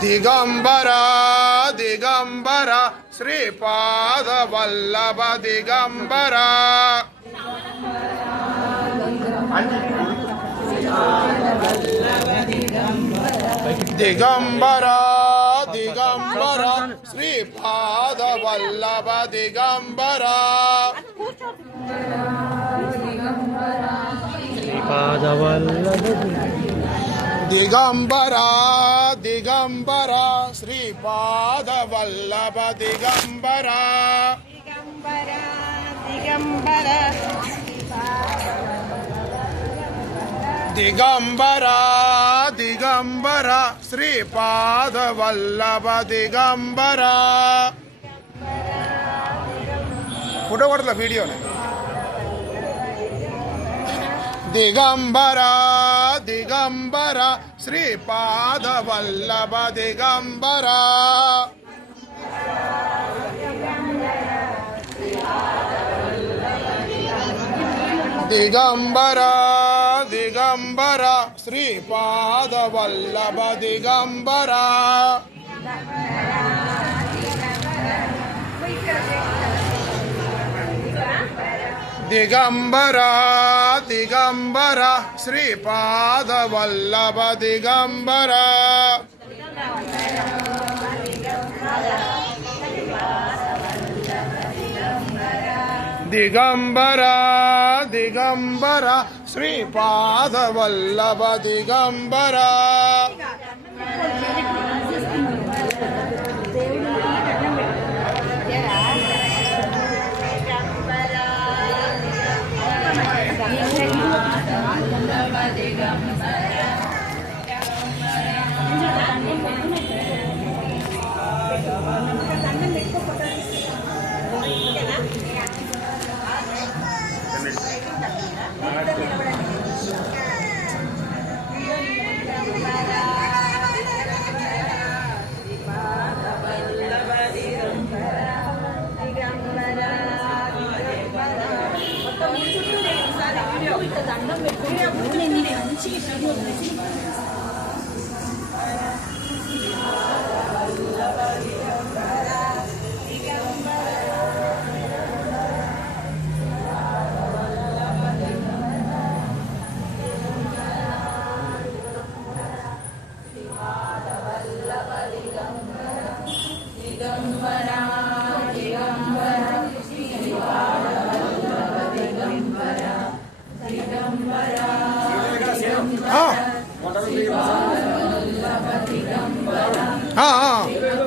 ದಿಗಂಬರ ದಿಗಂಬರ ಶ್ರೀಪಾದ ವಲ್ಲಭ ದಿಗಂಬರ ದಿಗಂಬರ ದಿಗಂಬರ ಶ್ರೀಪಾದ ವಲ್ಲಭ ದಿಗಂಬರ ದಿಗಂಬರ ದಿಗಂಬರ ಶ್ರೀಪಾದ ವಲ್ಲಭ ದಿಗಂಬರ ದಿಗಂಬರ ದಿಗಂಬರ ಶ್ರೀಪಾದ ವಲ್ಲಭ ದಿಗಂಬರ ಫೋಟೋ ಕೊಡಲ್ಲ ವಿಡಿಯೋನ ದಿಗಂಬರ ದಿಗಂಬರ ಶ್ರೀಪಾದ ವಲ್ಲಭ ದಿಗಂಬರ ದಿಗಂಬರ ದಿಗಂಬರ ಶ್ರೀಪಾದ ವಲ್ಲಭ ದಿಗಂಬರ ದಿಗಂಬರ ದಿಗಂಬರ ಶ್ರೀಪಾದ ವಲ್ಲಭ ದಿಗಂಬರ ದಿಗಂಬರ ದಿಗಂಬರ ಶ್ರೀಪಾದ ವಲ್ಲಭ ದಿಗಂಬರ हाँ हाँ